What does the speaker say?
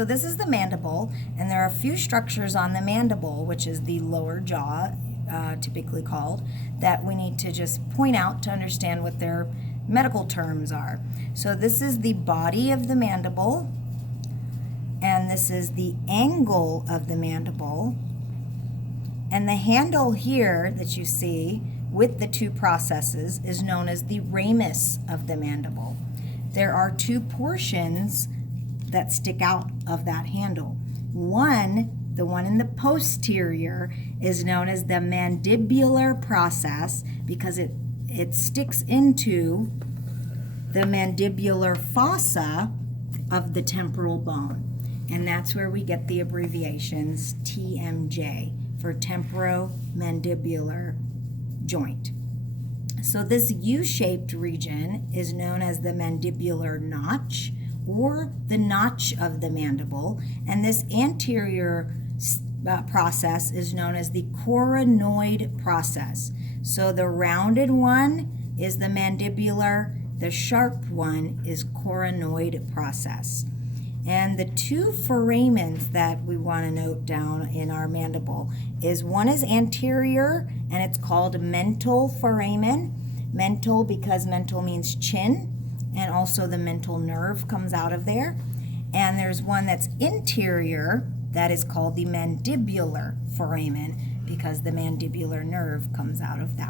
so this is the mandible, and there are a few structures on the mandible, which is the lower jaw, typically called, that we need to just point out to understand what their medical terms are. So this is the body of the mandible, and this is the angle of the mandible, and the handle here that you see with the two processes is known as the ramus of the mandible. There are two portions that stick out of that handle. One, the one in the posterior, is known as the mandibular process because it sticks into the mandibular fossa of the temporal bone. And that's where we get the abbreviations TMJ for temporomandibular joint. So this U-shaped region is known as the mandibular notch or the notch of the mandible, and this anterior process is known as the coronoid process. So the rounded one is the mandibular, the sharp one is coronoid process. And the two foramens that we want to note down in our mandible is one is anterior, and it's called mental foramen. Mental because mental means chin, and also the mental nerve comes out of there. And there's one that's interior that is called the mandibular foramen because the mandibular nerve comes out of that